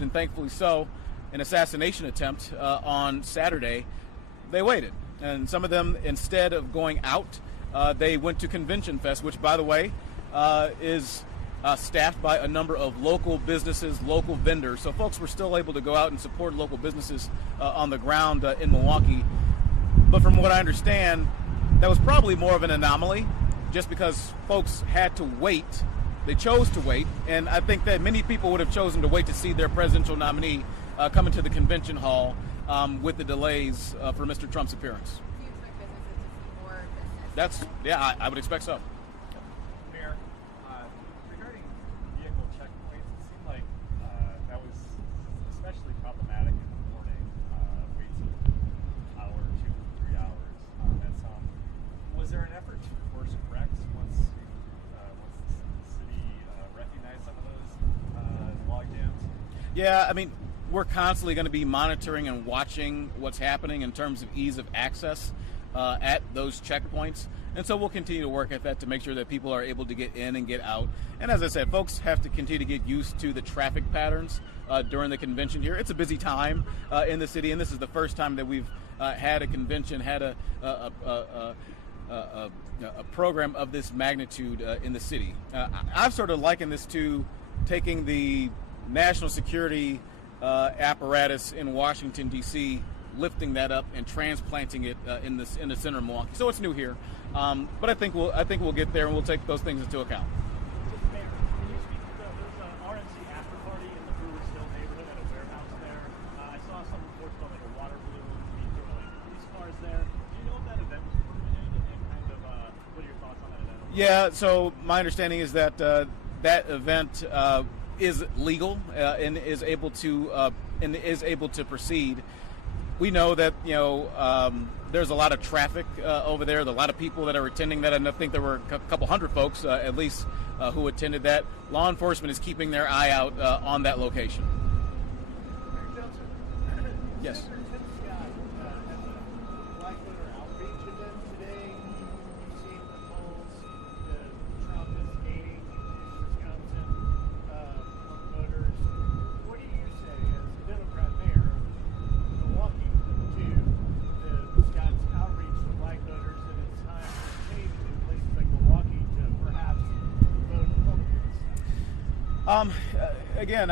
and thankfully so, an assassination attempt on Saturday, they waited. And some of them, instead of going out, they went to Convention Fest, which, by the way, is staffed by a number of local businesses, local vendors. So folks were still able to go out and support local businesses on the ground in Milwaukee. But from what I understand, that was probably more of an anomaly, just because folks had to wait. They chose to wait, and I think that many people would have chosen to wait to see their presidential nominee come into the convention hall with the delays for Mr. Trump's appearance. Do you expect businesses to see more business? Yeah, I would expect so. Mayor, regarding vehicle checkpoints, it seemed like that was especially problematic in the morning, waits of an hour, 2, 3 hours at some. Was there an effort to course correct once the city recognized some of those log jams? Yeah, I mean, we're constantly going to be monitoring and watching what's happening in terms of ease of access at those checkpoints. And so we'll continue to work at that to make sure that people are able to get in and get out. And as I said, folks have to continue to get used to the traffic patterns during the convention here. It's a busy time in the city, and this is the first time that we've had a convention, had a program of this magnitude in the city. I've sort of likened this to taking the national security apparatus in Washington, D.C., lifting that up and transplanting it in the center of Milwaukee. So it's new here, but I think we'll get there, and we'll take those things into account. Mayor, can you speak to there's an RNC after party in the Brewers Hill neighborhood at a warehouse there. I saw some reports about like a water balloon being thrown like police cars there. Do you know if that event was permitted, and kind of what are your thoughts on that event? Yeah, so my understanding is that that event is legal and is able to proceed. We know that there's a lot of traffic over there. There's a lot of people that are attending that, and I think there were a couple hundred folks at least who attended that. Law enforcement is keeping their eye out on that location. Mayor Johnson, Yes. Senator Tim Scott has a black voter outreach event today. You've seen the polls that Trump is gaining in Wisconsin among voters. What do you say as a Democrat mayor of Milwaukee to Scott's outreach to black voters, that it's time for change in places like Milwaukee to perhaps vote Republican? Again,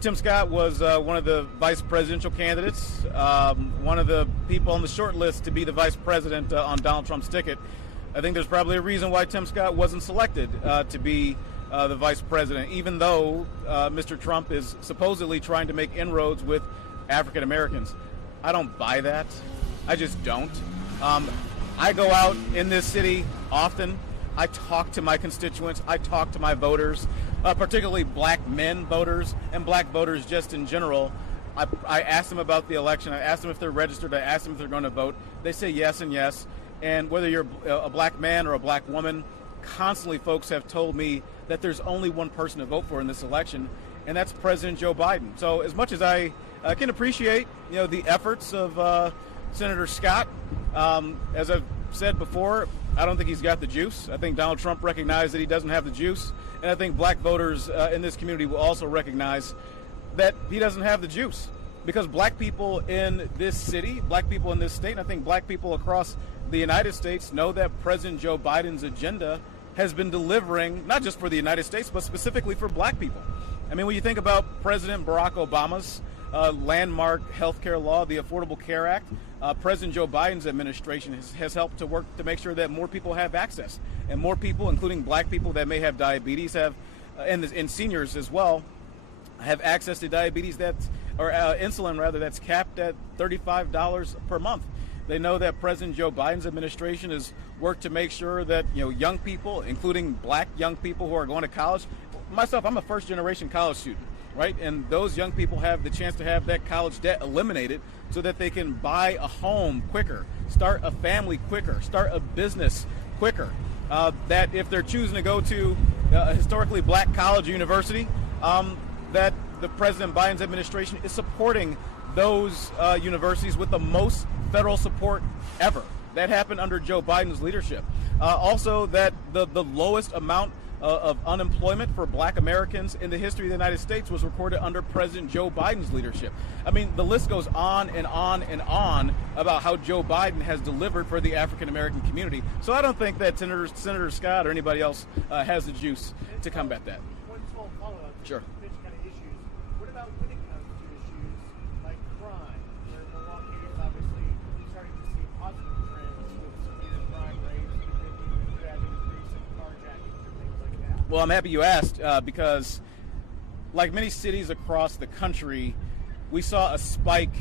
Tim Scott was one of the vice presidential candidates, one of the people on the short list to be the vice president on Donald Trump's ticket. I think there's probably a reason why Tim Scott wasn't selected to be the vice president, even though Mr. Trump is supposedly trying to make inroads with African Americans. I don't buy that. I just don't. I go out in this city often. I talk to my constituents. I talk to my voters, particularly black men voters and black voters just in general. I ask them about the election. I ask them if they're registered. I ask them if they're going to vote. They say yes and yes. And whether you're a black man or a black woman, constantly folks have told me that there's only one person to vote for in this election, and that's President Joe Biden. So as much as I can appreciate the efforts of Senator Scott, as I've said before, I don't think he's got the juice. I think Donald Trump recognized that he doesn't have the juice, and I think black voters in this community will also recognize that he doesn't have the juice, because black people in this city, black people in this state, and I think black people across the United States know that President Joe Biden's agenda has been delivering, not just for the United States, but specifically for black people. I mean, when you think about President Barack Obama's landmark health care law, the Affordable Care Act, President Joe Biden's administration has helped to work to make sure that more people have access, and more people, including black people that may have diabetes, and seniors as well, have access to diabetes or insulin rather, that's capped at $35 per month. They know that President Joe Biden's administration has worked to make sure that young people, including black young people who are going to college. Myself, I'm a first-generation college student, right? And those young people have the chance to have that college debt eliminated so that they can buy a home quicker, start a family quicker, start a business quicker. That if they're choosing to go to a historically black college or university, that the President Biden's administration is supporting those universities with the most federal support ever. That happened under Joe Biden's leadership. Also, that the lowest amount of unemployment for black Americans in the history of the United States was recorded under President Joe Biden's leadership. I mean, the list goes on and on and on about how Joe Biden has delivered for the African American community. So I don't think that Senator Scott or anybody else has the juice to combat that. One small follow-up. Sure. Which kind of issues? What about when it comes to issues like crime, where Milwaukee is obviously starting to see positive trends with severe crime rates, you have increase in carjackings and things like that? Well, I'm happy you asked because, like many cities across the country, we saw a spike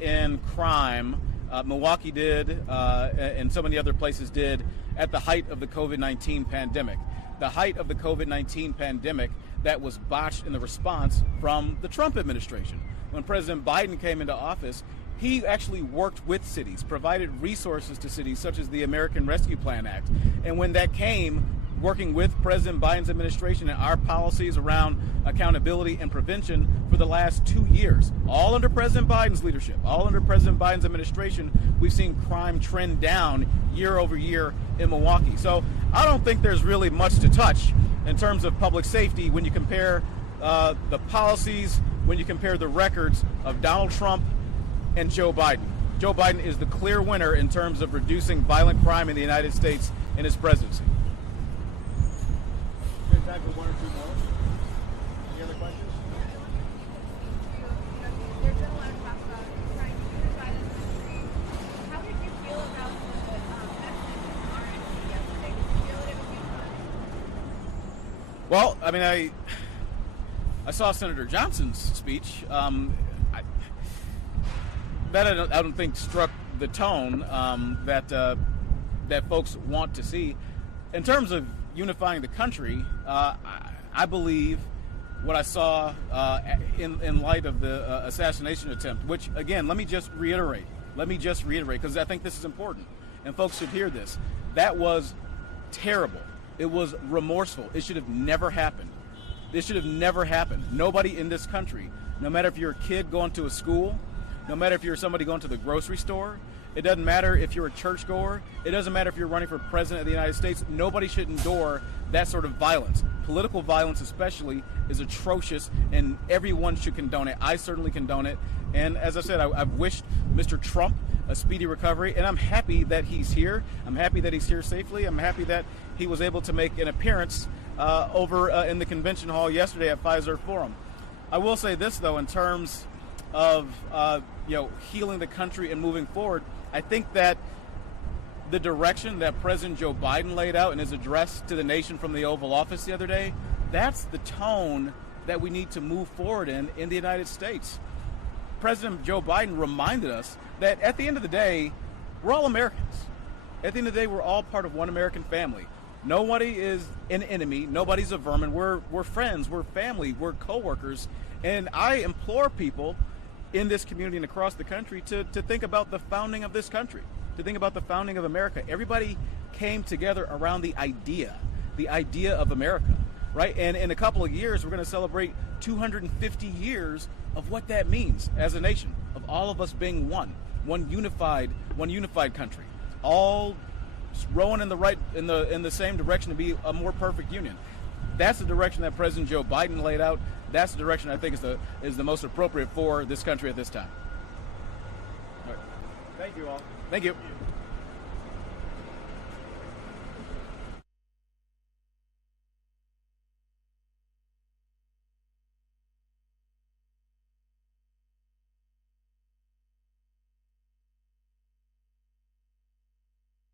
in crime. Milwaukee did, and so many other places did, at the height of the COVID-19 pandemic. The height of the COVID-19 pandemic that was botched in the response from the Trump administration. When President Biden came into office, he actually worked with cities, provided resources to cities such as the American Rescue Plan Act. And when that came, working with President Biden's administration and our policies around accountability and prevention for the last 2 years, all under President Biden's leadership, all under President Biden's administration, we've seen crime trend down year over year in Milwaukee. So I don't think there's really much to touch in terms of public safety when you compare the policies, when you compare the records of Donald Trump and Joe Biden. Joe Biden is the clear winner in terms of reducing violent crime in the United States in his presidency. We have time for one or two more. Any other questions? There's been a lot of talk about trying to unify this country. How did you feel about the message from RNC yesterday? Did you feel that it was unified? Well, I mean, I saw Senator Johnson's speech. That I don't think struck the tone that folks want to see. In terms of unifying the country, I believe what I saw in light of the assassination attempt, which, again, let me just reiterate, because I think this is important, and folks should hear this. That was terrible. It was remorseful. It should have never happened. This should have never happened. Nobody in this country, no matter if you're a kid going to a school, no matter if you're somebody going to the grocery store, it doesn't matter if you're a churchgoer, it doesn't matter if you're running for president of the United States, nobody should endure that sort of violence. Political violence especially is atrocious, and everyone should condone it. I certainly condone it. And as I said, I've wished Mr. Trump a speedy recovery, and I'm happy that he's here. I'm happy that he's here safely. I'm happy that he was able to make an appearance over in the convention hall yesterday at Pfizer Forum. I will say this, though, in terms of healing the country and moving forward, I think that the direction that President Joe Biden laid out in his address to the nation from the Oval Office the other day, that's the tone that we need to move forward in the United States. President Joe Biden reminded us that at the end of the day, we're all Americans. At the end of the day, we're all part of one American family. Nobody is an enemy. Nobody's a vermin. We're friends. We're family. We're coworkers. And I implore people in this community and across the country to think about the founding of this country, to think about the founding of America. Everybody came together around the idea of America, right? And in a couple of years, we're going to celebrate 250 years of what that means as a nation, of all of us being one unified country, all rowing in the same direction to be a more perfect union. That's the direction that President Joe Biden laid out. That's the direction I think is the most appropriate for this country at this time. Thank you all. Thank you.